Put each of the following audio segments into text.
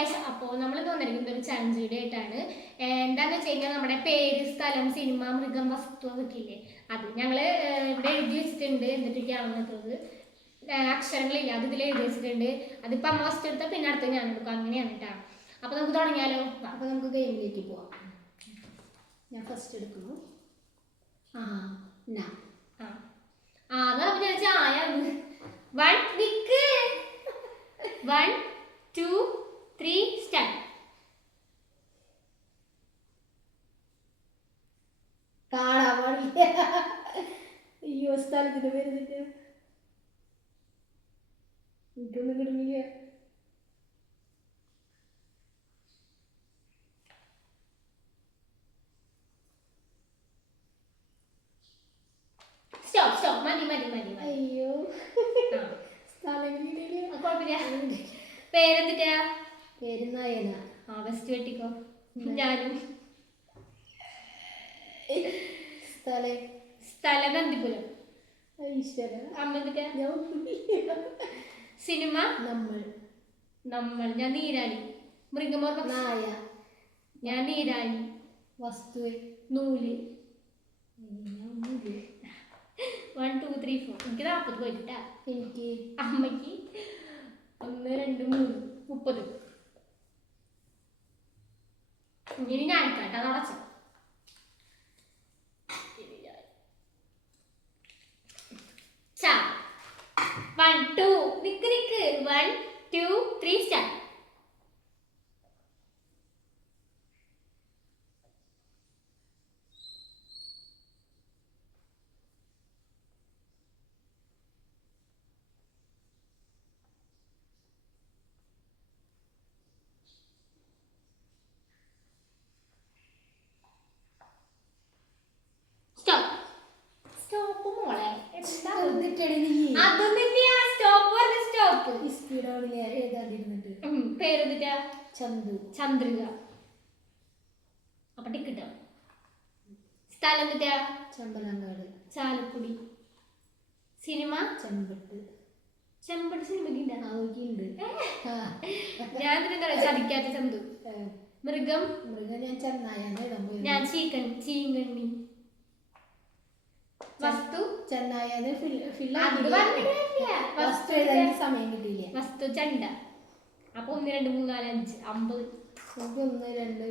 Guys, അപ്പോൾ നമ്മൾ വന്നിരിക്കുന്നത് ഒരു ചലഞ്ച് വീഡിയോ ആയിട്ടാണ്. എന്താണെന്ന് വെച്ച് കഴിഞ്ഞാൽ നമ്മുടെ പേര്, സ്ഥലം, സിനിമ, മൃഗം, വസ്തു അതൊക്കെ ഇല്ലേ, അത് ഞങ്ങൾ ഇവിടെ എഴുതി വെച്ചിട്ടുണ്ട്. എന്നിട്ടൊക്കെയാവുന്നത് അക്ഷരങ്ങളില്ല, അത് ഇതിൽ എഴുതി വെച്ചിട്ടുണ്ട്. അതിപ്പോൾ അമ്മ ഫസ്റ്റ് എടുത്താൽ പിന്നെ അടുത്ത് ഞാൻ എടുക്കും, അങ്ങനെയാണ് കേട്ടോ. അപ്പോൾ നമുക്ക് തുടങ്ങിയാലോ? അപ്പോൾ നമുക്ക് ഗെയിമിലേക്ക് പോവാം. ഞാൻ ഫസ്റ്റ് എടുക്കുന്നു. ഞാൻ ചായ 1 2 3 സ്റ്റാർട്ട്. കാണാൻ പാടില്ല. അയ്യോ, സ്ഥലത്തിന്റെ പേര് എനിക്കൊന്നും കിട്ടുന്നില്ല. സ്റ്റോപ്പ്. മതി. അയ്യോ, സ്ഥലം കുഴപ്പമില്ല. പേരെന്തിട്ടാ? പേര് നയന. ഫസ്റ്റ് വെട്ടിക്കോ. ഞാനും. സ്ഥലം നന്ദിപുരം. സിനിമ നമ്മൾ. ഞാൻ നീരാളി. മൃഗമോ? നായ. ഞാൻ നീരാളി. വസ്തു നൂല്. 1 2 3 4. എനിക്ക് 40 പോയിട്ടാ. എനിക്ക് അമ്മയ്ക്ക് 1 2 3 30. ഇനി ഞാൻ കേട്ടാ നടച്ച 1 2 നിക്ക് 1 2 3 സ്റ്റാർട്ട്. സ്റ്റോപ്പ് മോളെ. പേരെന്തിട്ടാ? ചന്ദ്രിക. അപ്പൊ ടിക്കറ്റോ? സ്ഥലം എന്തിട്ടാ? ചമ്പലങ്ങാട്. ചാലക്കുടി. സിനിമ ചെമ്പട്ട്. സിനിമക്കുണ്ട്. ഉണ്ട്. ഞാൻ ചതിക്കാത്ത ചന്തു. മൃഗം ഞാൻ ചെന്നായാണ്. ഞാൻ ചീങ്കണ്ണി. വസ്തു ചെന്നായാണ്. വസ്തു സമയം കിട്ടിയില്ല. വസ്തു ചണ്ട. അപ്പൊ 1 2 3 4 5 50. 1 2 3.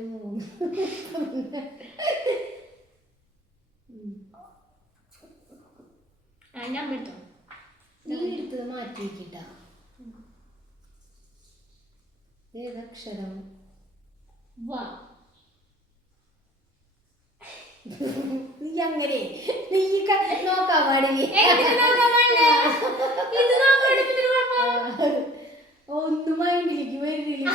ഞാൻ എടുത്തോ. നീ എടുത്തത് മാറ്റി വെക്കിട്ട. ഏതക്ഷരം? നീ അങ്ങനെ നീ നോക്കാൻ പാടില്ല. ഒന്നും മൈൻഡിലേക്ക് വരുന്നില്ല.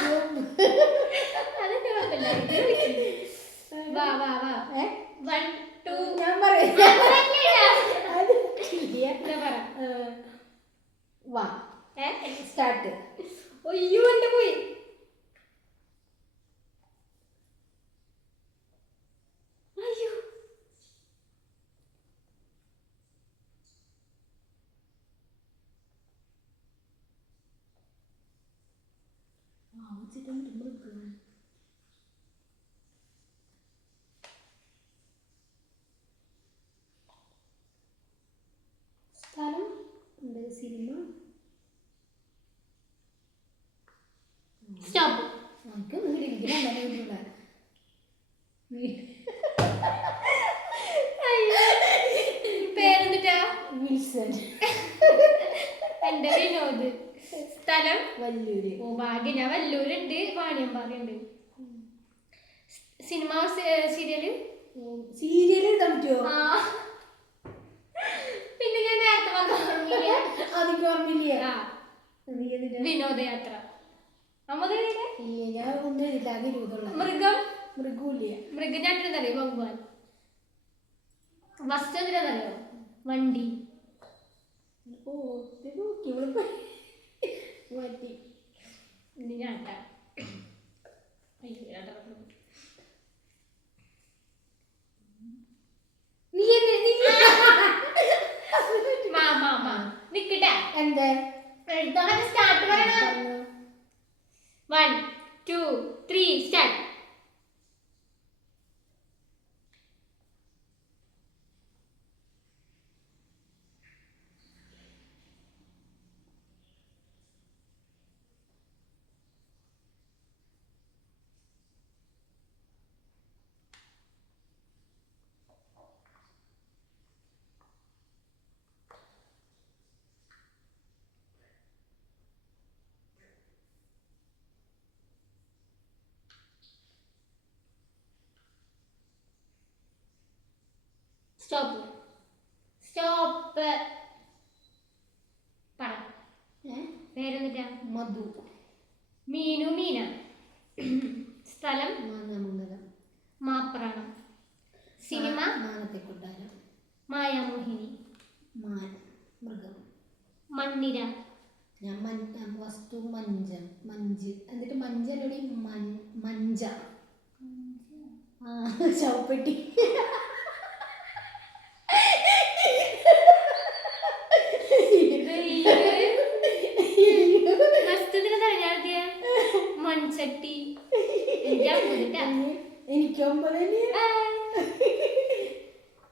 ഞാൻ സ്റ്റാർട്ട്. അയ്യോ, എന്റെ പോയി. അയ്യോ, സ്ഥലം ഉണ്ട്. സിനിമ. സ്റ്റോപ്പ്. നമുക്ക് വീടിരിക്കുന്ന പേരെന്തിട്ടാ? വിൽസൺ. എന്റെ വിനോദ്. സ്ഥലം വല്ലൂര്. ഓ ഭാഗ്യം, ഞാൻ വല്ലൂരുണ്ട്, വാണിയമ്പാറയുണ്ട്. സിനിമ സീരിയല് എഴുതാൻ പറ്റുമോ? പിന്നെ ഞാൻ നേരത്തെ പറഞ്ഞില്ല. അതൊക്കെ ഓർമ്മയില്ല. വിനോദയാത്ര. ഇല്ല, ഞാൻ ഒന്നും എഴുതില്ല. അത് 20. മൃഗമില്ല. മൃഗം ഞാൻ അറിയോ? വവ്വാൽ. വസ്തു എന്തിനാണെന്നറിയോ? വണ്ടി. മാറ്റി. ഇനി ഞാൻ നിക്കട്ടെ. എന്താ സ്റ്റാർട്ട് പറയണം. 1 2 3 സ്റ്റാർട്ട്. സ്റ്റോപ്പ്. സ്റ്റോപ്പ്. പറ. പേരെന്നിട്ടാ? മധു. മീനു മീന. സ്ഥലം മാനാമംഗലം. മാപ്രാണം. സിനിമ മാനത്തെ കൊട്ടാരം. മായാമോഹിനി. മാൻ മൃഗം. മണ്ണിര. ഞാൻ വസ്തു മഞ്ച് എന്നിട്ട് മഞ്ചലോടി മഞ്ച. ശവപ്പെട്ടി. മൺചട്ടി. എനിക്ക് 9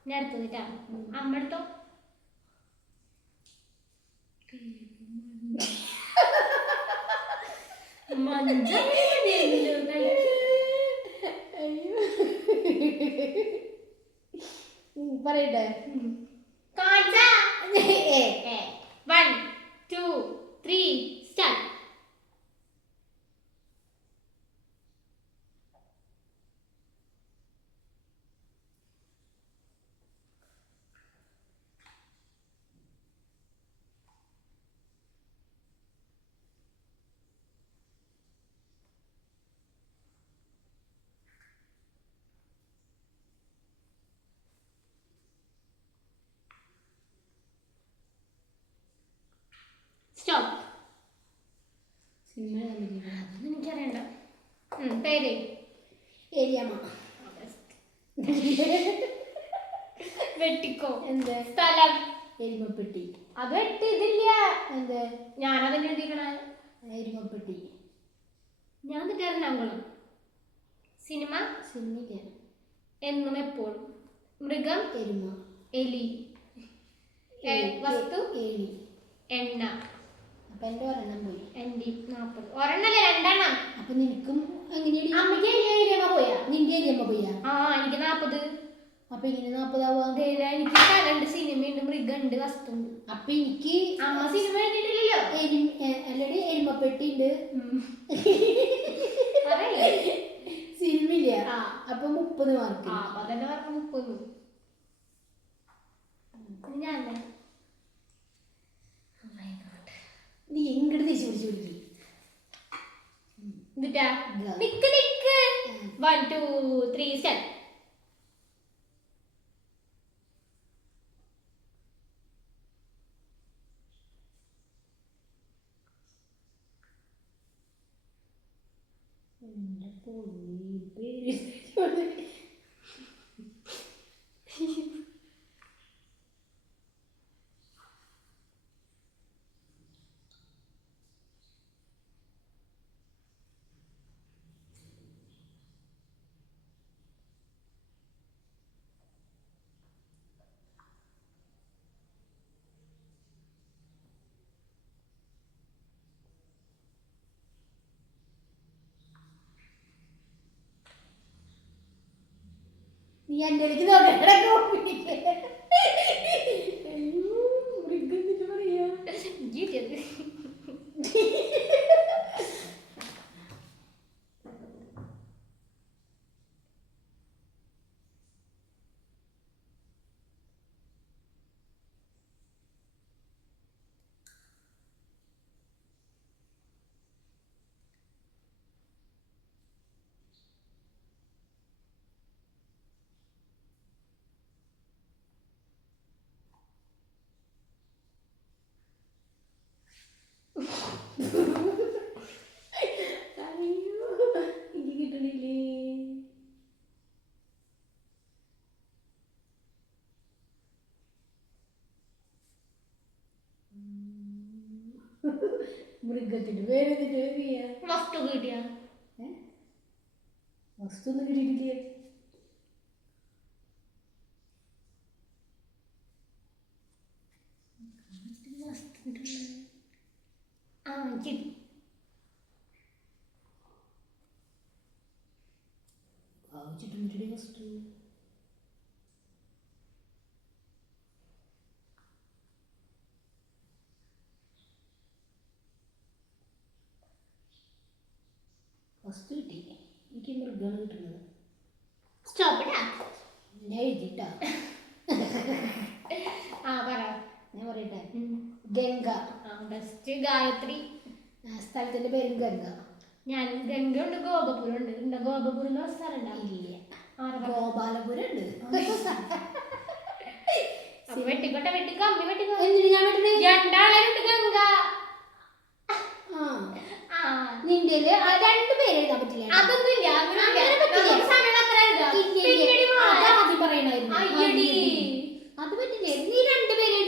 ഞാൻ എടുത്തോട്ടാ. അമ്മ എടുത്തോ. മഞ്ച പറയട്ടെ. 1 2 3 സ്റ്റാർട്ട്. സ്റ്റോപ്പ്. സിനിമ അതൊന്നും എനിക്കറിയണ്ട. പേര് ഏരിയമ്മ. വെട്ടിക്കോ. എന്ത്? സ്ഥലം എരുമപ്പെട്ടി. അത് വെട്ട് ഇതില്ല. എന്ത്? ഞാനതിന് എഴുതിക്കണ എരുമപ്പെട്ടി. ഞാൻ എന്നിട്ട് എറണാകുളം. സിനിമ സിനിമയ്ക്ക് എന്നും എപ്പോഴും. മൃഗം എരുമ. എലി. വസ്തു ഏലി. എണ്ണ. അപ്പൊ എന്റെ ഒരെണ്ണം പോയി. എന്റെ 40. ഒരെണ്ണല്ലേ 2 എണ്ണം. അപ്പൊ നിനക്കും എങ്ങനെയാണ്? അമ്മയ്ക്ക് ഏരിയമ്മ പോയാ. നിന്റെ ഏരിയമ്മ പോയാ? എനിക്ക് 40. അപ്പൊ ഇങ്ങനെ 40 ആവാ? എനിക്ക് സ്ഥലമുണ്ട്, സിനിമയുണ്ട്, മൃഗമുണ്ട്, വസ്തുണ്ട്. അപ്പൊ എനിക്ക് അമ്മ സിനിമ എഴുതിയിട്ടില്ലല്ലോ. അല്ലടി എരുമപ്പെട്ടി ഉണ്ട്. സിനിമയില്ല. അപ്പൊ 30 മാർക്ക്. അതന്നെ പറഞ്ഞ 30. ഞാൻ നീ ഇങ്ങോട്ട് തിരിച്ചു പിടിച്ചു പിടിക്കും. എന്നിട്ടാ നിക്ക് നിക്ക്. 1 2 3 സ്റ്റാർട്ട്. നീ എൻ്റെ നോക്കണ പറയാ. എനിക്ക് കിട്ടണില്ലേ? മൃഗത്തിന്റെ പേര് വസ്തു കിട്ടിയ വസ്തു ഒന്നും കിട്ടിയിട്ടില്ലേ? ആ കിട്ടി. ചുറ്റുമുറ്റടി വസ്തു വസ്തു കിട്ടി. എനിക്ക് മൃഗമാണ് കിട്ടുന്നത്. സ്റ്റോപ്പ് ഇടാ. ഞാൻ എഴുതിട്ടാ. ആ പറ. ഞാൻ പറയട്ടെ. ഗംഗ. ബെസ്റ്റ് ഗായത്രി. സ്ഥലത്തിന്റെ പേരും ഗംഗ. ഞാൻ ഗംഗ ഉണ്ട്, ഗോപപുരം ഉണ്ട്. ഉണ്ടോ ഗോപപുരം എന്ന സ്ഥലം ഉണ്ടാവില്ല? ഗോപാലപുരം ഉണ്ട്. വെട്ടിക്കോട്ടെ, വെട്ടിക്കോ, അമ്മി വെട്ടിക്കോ. എന്തിനു ഞാൻ വെട്ടണേ? രണ്ടാളുണ്ട് ഗംഗ. നിന്റെ രണ്ടു പേര് എഴുതാൻ പറ്റില്ല. അതൊന്നുമില്ല, ആദ്യം പറയണായിരുന്നു. അത് പറ്റില്ലേ? നീ രണ്ടുപേരെ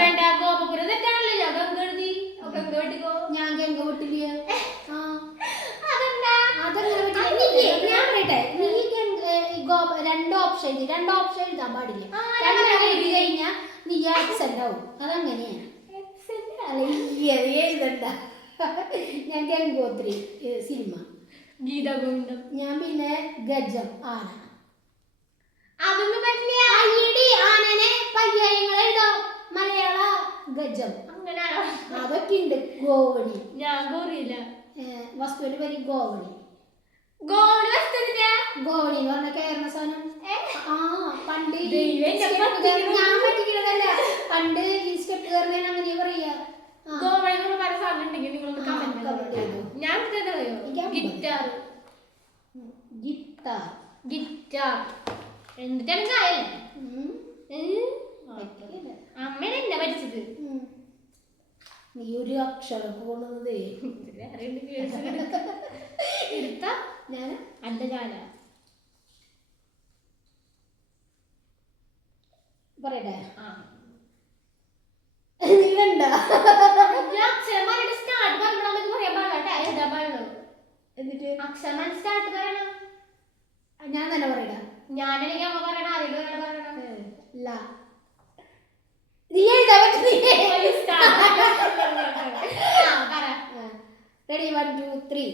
വേണ്ട. ഗോപപുരം തെറ്റാണല്ലോ. ഞാൻ ഗംഗ എഴുതി. ഗംഗ വെട്ടിക്കോ. ഞാൻ ഗംഗ വെട്ടില്ല. അതെങ്ങനെ പറ്റില്ല? ഞാൻ പറയട്ടെ, നീ രണ്ട് ഓപ്ഷൻ എഴുതാൻ പാടില്ല. രണ്ടെണ്ണം എഴുതി കഴിഞ്ഞാ നീ ആക്സെന്റ് ആവും. അതങ്ങനെയാണ്. എഴുതണ്ട. ഞാൻ ഗംഗോത്രി സിനിമ. ഗീതഗോവിന്ദം. ഞാൻ പിന്നെ ഗജം ആന. അതൊന്നും പറ്റില്ല. ആനനെ പര്യായങ്ങൾ എഴുതാം. മലയാള ഗജം അങ്ങനെ അതൊക്കെ ഉണ്ട്. ഗോവണി. ഞാൻ ഗോറിയില്ല. വസ്തുവിന്റെ പേര് ഗോവണി. ഗോവണി വസ്തുവിന്റെ ഗോവണി എന്ന് പറഞ്ഞ കേരള സാധനം. പണ്ട് ഞാൻ പറ്റിക്കുന്നതല്ല. പണ്ട് ഈ സ്റ്റെപ്പ് കയറുന്നതിന് അങ്ങനെ പറയാ. ഗോവണി പല സാധനം ഉണ്ടെങ്കിൽ നിങ്ങൾ കമന്റ് ചെയ്തു. ഞാൻ ഗിറ്റാർ. ഗിറ്റാർ. ഗിറ്റാർ എന്നിട്ടാണ് കായല്ലേ? അമ്മേനെ എന്നെ പഠിച്ചത്. നീ ഒരു അക്ഷരം പോകുന്നതേ എടുത്ത ഞാൻ അല്ല ജാല പറയട്ടെ. എന്നിട്ട് അക്ഷരം സ്റ്റാർട്ട് പറയണം. ഞാൻ തന്നെ പറയടാ. ഞാനെനിക്ക് അമ്മ പറയണ ആദ്യം പറയണം. നീ എഴുതാൻ പറ്റുന്നില്ലേ? റെഡി 1 2 3.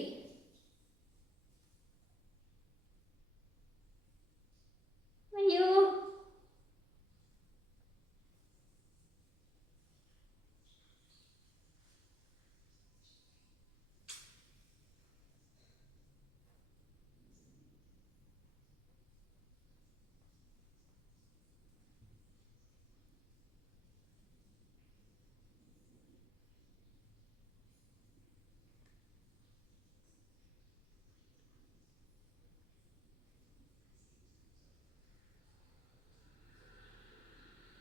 അയ്യോ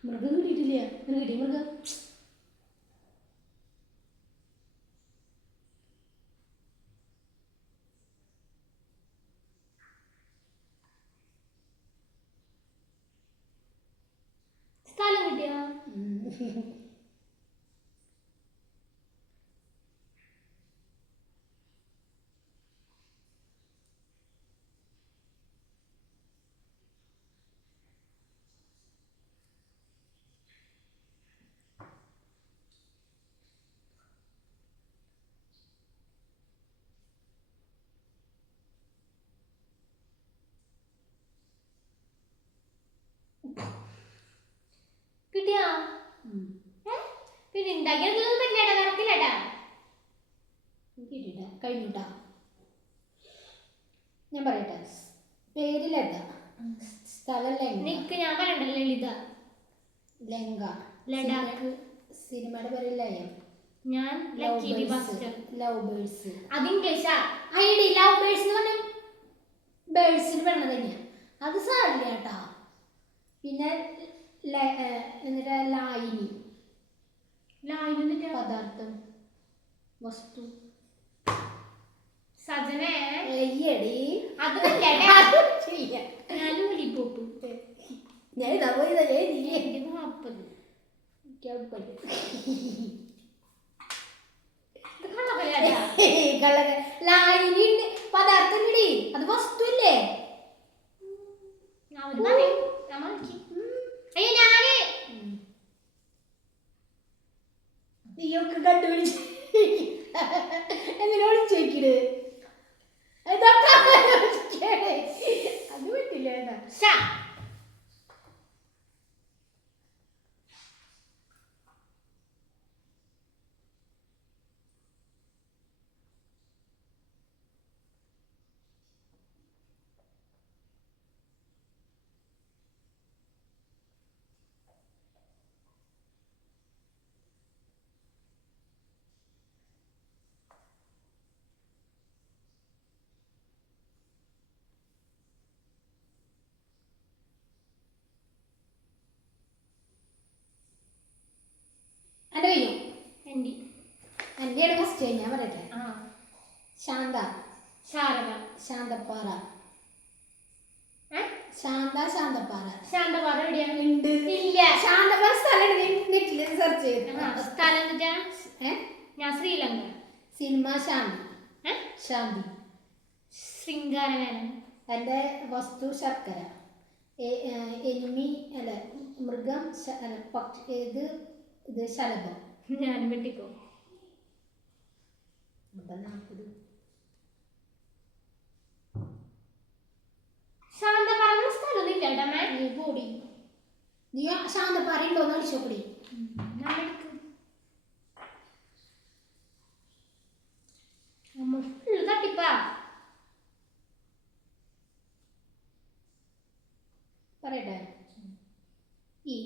മൃഗം കിട്ടിയിട്ടില്ല. കിട്ടി മൃഗം. സ്ഥലം കിട്ടിയ കിട്ടിയാ? പിന്നെ ഉണ്ടാക്കിയൊന്നും പറ്റില്ലടാ, നടക്കില്ലടാ. കിട്ടിട്ട കഴിഞ്ഞിട്ടാ. ഞാൻ പറയട്ടെ. പേര് ലത. സ്ഥലം ലങ്ക. നിക്ക് ഞാൻ പറയണ്ടല്ലോ. ലളിത. ലങ്ക. ലഡാക്ക്. സിനിമയുടെ പേര് ലയം. ഞാൻ ലക്കി ഭാസ്കർ. Love birds. അത് ഇംഗ്ലീഷാ. ഐഡി ലവ് ബേഴ്സ് എന്ന് പറഞ്ഞ ബേഴ്സിന് പറഞ്ഞത് തന്നെയാ. അത് സാരില്ല കേട്ടാ. പിന്നെ എന്നിട്ട് ലായിനി. ലായിനി പദാർത്ഥം വസ്തു. സജനെ അത് ഞാനും പോപ്പു. ഞാൻ ഇതാ പോയതാ. ലായിനി പദാർത്ഥം അത് വസ്തു ഇല്ലേ? എൻ്റെ കഴിഞ്ഞു. എൻ്റെ എൻ്റെയാണ് ഫസ്റ്റ് ഞാൻ പറയട്ടെ. ആ ശാന്ത, ശാരദ, ശാന്തപ്പാറ, ഏ ശാന്തപ്പാറ. ശാന്തപാറ എവിടെയാണ്? ഉണ്ട്. ഇല്ല. ശാന്തപ്പാറ സ്ഥലം നെറ്റിൽ സെർച്ച് ചെയ്ത്. സ്ഥലം എന്നിട്ടാ ഏ ഞാൻ ശ്രീലങ്ക. സിനിമ ശാന്തി. ഏ ശാന്തി. ശൃംഗാരവേലൻ. എൻ്റെ വസ്തു ശർക്കര. എനിമി അല്ല മൃഗം അല്ല പക്ഷി ഇത് ശലഭം. ഞാൻ വെട്ടിക്കോ. അപ്പം 40. ശാന്തപാറ സ്ഥലമൊന്നും ഇല്ല കേട്ടോ അമ്മേ. നീ പോടി. നീ ശാന്തപ്പാറ ഉണ്ടോന്ന് അടിച്ചോക്കടി. ഞാൻ എടുക്കും. അമ്മ ഫുള്ള് തട്ടിപ്പാ. പറയട്ടെ. ഈ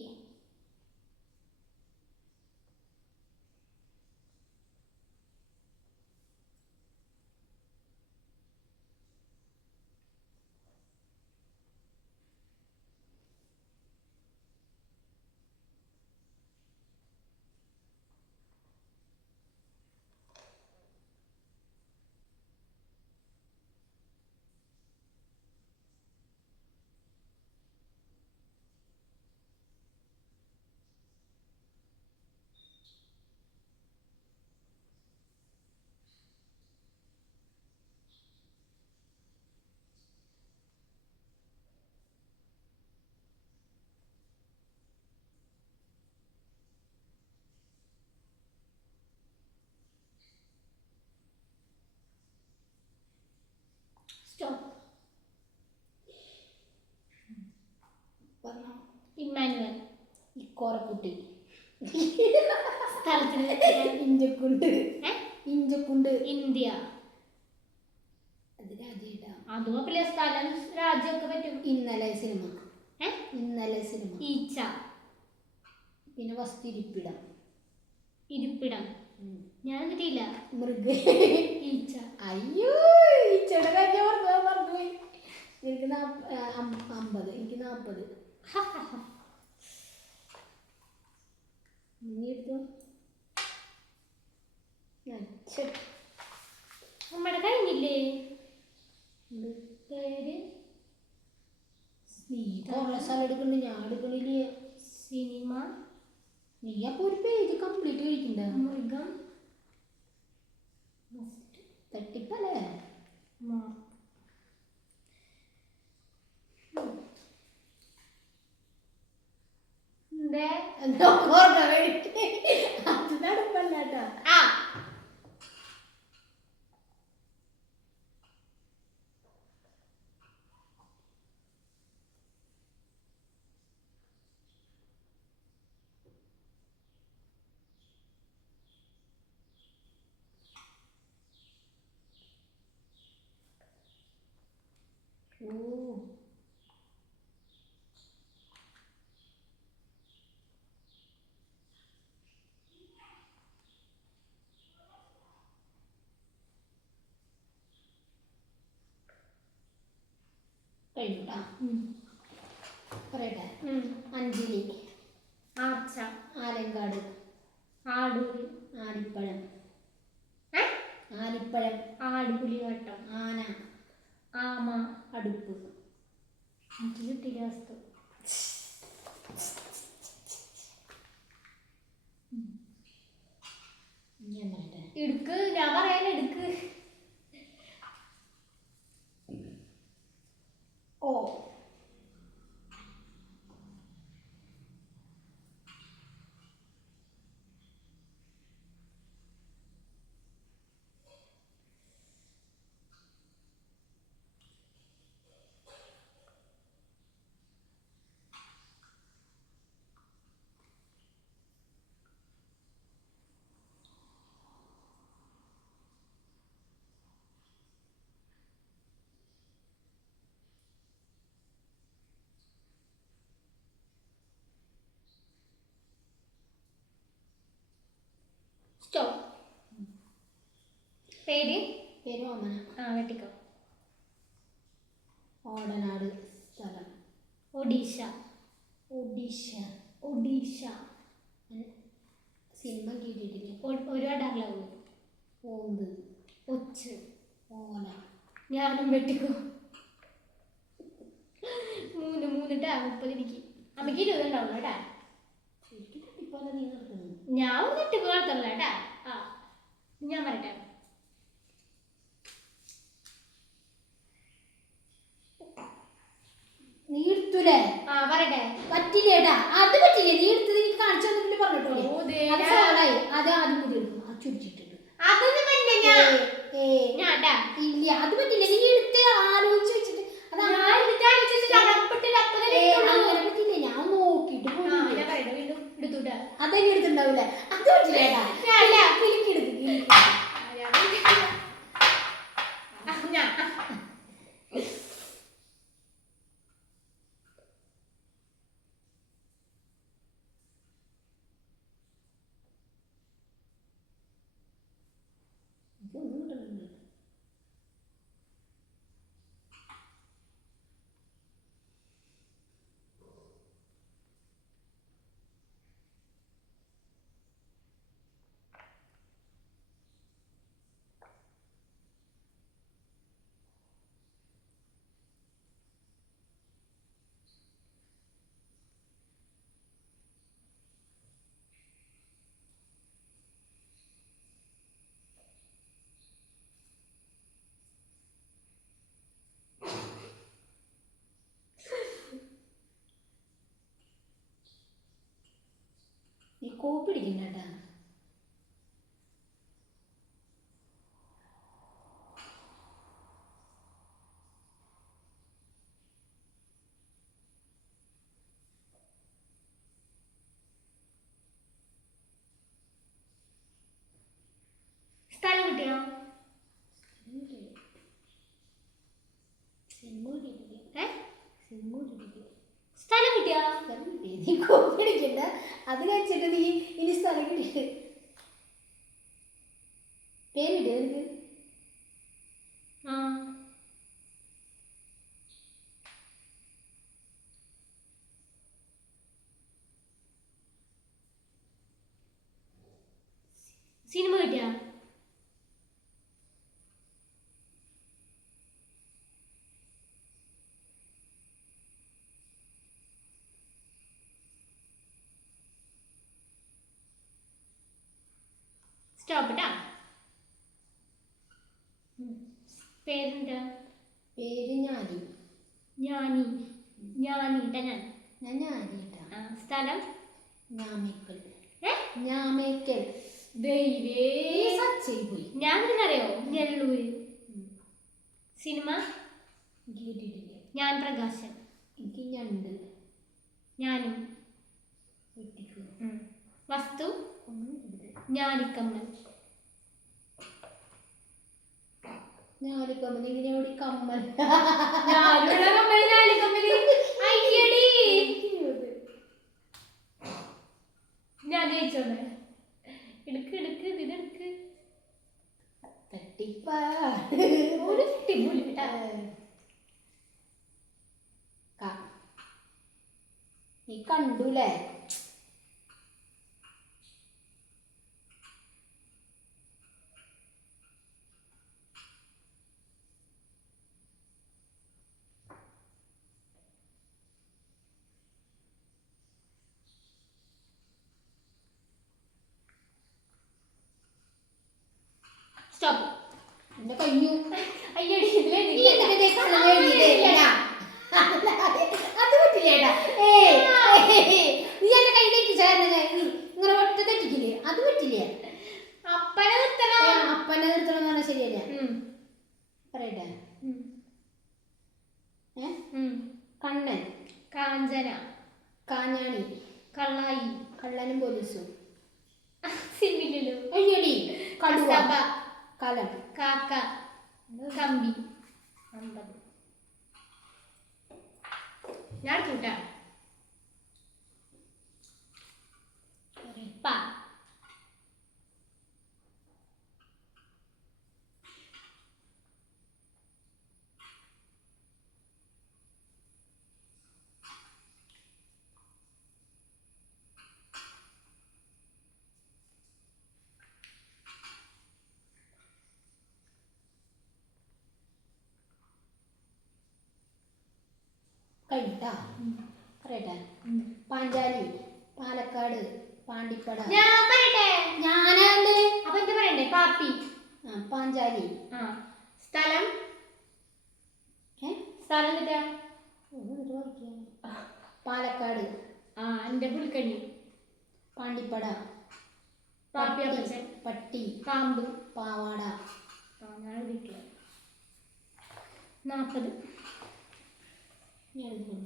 സ്റ്റോപ്പ്. പറഞ്ഞോ. ഇമ്മാനുവൽ. ഇക്കോറക്കുട്ടി. സ്ഥലത്തിന് ഇഞ്ചക്കുണ്ട്. ഏ ഇഞ്ചക്കുണ്ട്. ഇന്ത്യ. അത് രാജ്യട്ടാ. അതും അപ്പല്ലേ സ്ഥലം രാജ്യമൊക്കെ പറ്റും. ഇന്നലെ സിനിമ. ഏ ഇന്നലെ സിനിമ. ഈച്ച. പിന്നെ വസ്തു ഇരിപ്പിടം. ഇരിപ്പിടം. ഞാൻ കിട്ടിയില്ല. മൃഗ ഈച്ച. അയ്യോ ഈച്ചയുടെ കാര്യം മറന്നുപോയി. എനിക്ക് 50. എനിക്ക് 40. നീ എടുത്തോ. നമ്മുടെ കഴിഞ്ഞില്ലേ പേര്? നീ കുറെ സ്ഥലം എടുക്കണ്ട്, ഞാൻ എടുക്കണില്ലേ. സിനിമ. നീ അപ്പൊ ഒരു പേജ് കംപ്ലീറ്റ് കഴിക്കണ്ട. മൃഗം. തട്ടിപ്പല്ലേ. അത് നടപ്പല്ലാട്ടാ. ആ ഓ കഴിഞ്ഞുട്ടാ. പറയട്ടെ. അഞ്ജലി. ആർച്ച. ആലങ്കാട്. ആടൂര്. ആലിപ്പഴം. ആലിപ്പഴം. ആടുപുലിവട്ടം. ആന. ആമ. അടുപ്പ്. എനിക്ക് കിട്ടിയില്ല വസ്തു. ഞാൻ പറയട്ടെ. എടുക്ക്. ഞാൻ പറയാൻ എടുക്ക്. ഓ സ്റ്റോപ്പ്. പേര്? പേര് ഓമന. വെട്ടിക്കോ. ഓടനാട് സ്ഥലം. ഒഡീഷ. ഒഡീഷ. ഒഡീഷ. സിനിമ കേട്ടിട്ടില്ല. ഒരു അടർലവ്. ഓന്ത്. ഒച്ച്. ഓല. ഞാനും വെട്ടിക്കോ. 3 ട്ടാ 30 എനിക്ക്. അമ്മക്ക് 20 ഉണ്ടാവുള്ളൂ കേട്ടാ. ഞാൻ ഒന്ന് വെട്ടിക്കോ നടത്തല്ല കേട്ടാ. ആ ഞാൻ പറയട്ടെ. നീ എടുത്തൂലേ? ആ പറയട്ടെ. പറ്റില്ലേടാ, അത് പറ്റില്ല. നീ എടുത്തത് എനിക്ക് കാണിച്ചു തന്നിട്ട് പറഞ്ഞിട്ടോ. അത് ഫോളായി. അത് ആദ്യം കൂടി എടുക്കും. അത് ചുറ്റിട്ടുണ്ട്. അതൊന്നും പറ്റില്ല. ഞാട്ടാ ഇല്ല, അത് പറ്റില്ല. നീ എടുത്ത് ആലോചിച്ച് വെച്ചിട്ട് അങ്ങനെ പറ്റില്ല. ഞാൻ നോക്കിട്ട് അതെന്നെ എടുത്തിണ്ടാവൂലേ? അത് പറ്റില്ലേടാ. നീ കോപ്പി അടിക്കണ്ടാ. സ്ഥലം കിട്ടിയോ? സ്ഥലം കിട്ടിയോ? നീ കോപ്പി അടിക്കണ്ട. അത് കഴിച്ചിട്ട് നീ ഇനി സ്ഥലം കിട്ടിയിട്ട് പേര് കിട്ടിയോ നിനക്ക്? ആ സിനിമ കിട്ടിയോ? സ്റ്റോപ്പ് ഇട്ടാ. പേരെന്താ? പേര് ഞാനി. ഞാനി. ഞാനിട്ടാ ഞാൻ. ഞാനിട്ടാ. സ്ഥലം ഞാമേക്കൽ. ഞാമേക്കൽ. ദൈവേ പോയി. ഞാൻ അറിയോ? നെല്ലൂര്. സിനിമ കേട്ടിട്ടില്ല. ഞാൻ പ്രകാശൻ. എനിക്ക് ഞണ്ട്. ഞാനും. വസ്തു ഞാലിക്കമ്മൽ. ഞാലിക്കമ്മൽ ഇങ്ങനെയോടി കമ്മൽ. ഞാൻ ജയിച്ചോളെ. എടുക്ക് എടുക്ക് ഇതെടുക്ക്. തട്ടിപ്പാ. നീ കണ്ടൂലേ? സ്റ്റോപ്പ്. എന്റെ കഴിഞ്ഞു. അയ്യടി അത് പറ്റില്ലേടാ. നീ എന്റെ കൈ തെറ്റിച്ചായിരുന്നു. ഇങ്ങനെ ഒറ്റ തെറ്റിക്കില്ലേ? അത് പറ്റില്ലേ? അപ്പനെ നിർത്തണം. അപ്പനെ നിർത്തണം എന്ന് പറഞ്ഞാൽ ശരിയല്ല. പറയട്ടെ. കണ്ണൻ. കാഞ്ചന. കാഞ്ഞാണി. കള്ളായി. കള്ളനും പോലീസും. സിനിമയിലല്ലോ. അയ്യടി. കടുവ. കലം. കാക്ക. കമ്പി. 50. ഞാൻ കൂട്ടാ. പ. കഴിഞ്ഞിട്ടാ പറയട്ടെ. പാഞ്ചാലി, പാലക്കാട്, പാണ്ടിപ്പട. ഞാൻ പറയട്ടെ. ഞാനാണ്ട് അപ്പൊ എന്താ പറയണ്ടേ? പാപ്പി. പാഞ്ചാലി. സ്ഥലം സ്ഥലം കിട്ടാ പാലക്കാട്. എന്റെ പുൽക്കണി. പാണ്ടിപ്പട. പാപ്പി അപ്പച്ചൻ. പട്ടി. പാമ്പ്. പാവാട. ഞാൻ വിളിക്കുക 40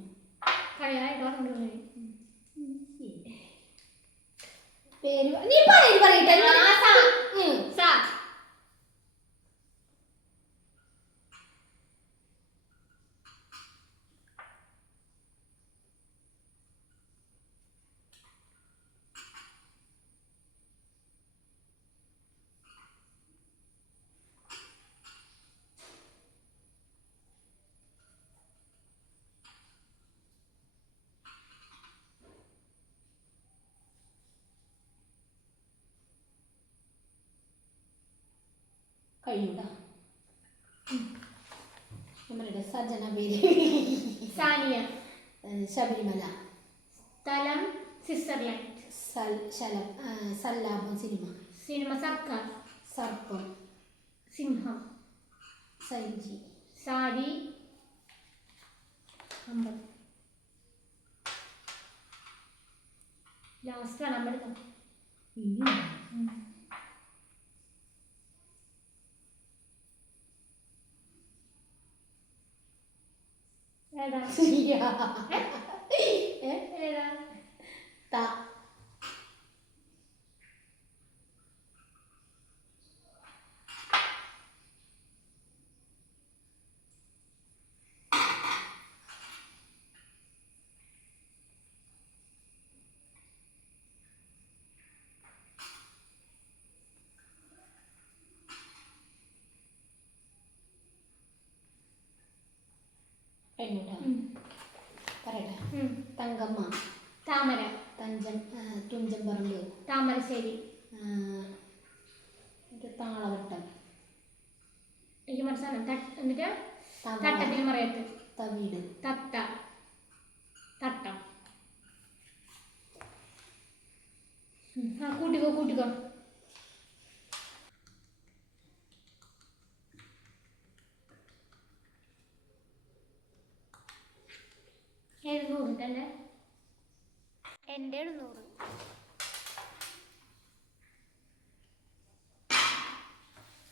കഴിയായിട്ടോ. പേര് നീ പേര് പറയട്ടെ. കഴിയൂടാ. നമ്മളുടെ സജന പേര് സാനിയ. ശബരിമല. സ്ഥലം സ്വിറ്റ്സർലൻഡ്. സല്ലാപം സിനിമ. സിനിമ സർക്കാർ. സർപ്പം. സിംഹം. സൈജി. സാരി 50. ലാസ്റ്റ് ആണ് നമ്മൾ ഏതാ? ഏതാ? പറയട്ടെ. തങ്കമ്മ. താമര. തുഞ്ചൻപറമ്പ്. താമരശ്ശേരി. താളവട്ടം. എനിക്ക് മനസ്സിലാണ്. എന്നിട്ട് തട്ടത്തിൽ മറയത്ത്. തവിട്. തത്ത. തട്ടം. കൂട്ടിക്കോ കൂട്ടിക്കോ. ഏത് 100 തന്നെ? എൻ്റെ 100.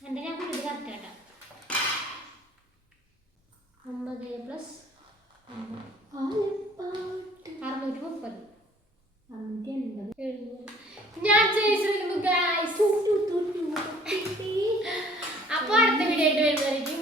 എൻ്റെ ഞാൻ കൂട്ടി കറക്റ്റ് കേട്ടോ. 9 പ്ലസ് 630. 680. ഞാൻ ജയിച്ചിരിക്കുന്നു ഗൈസ്. അപ്പോൾ അടുത്ത വീഡിയോ ആയിട്ട് വരുന്നതായിരിക്കും.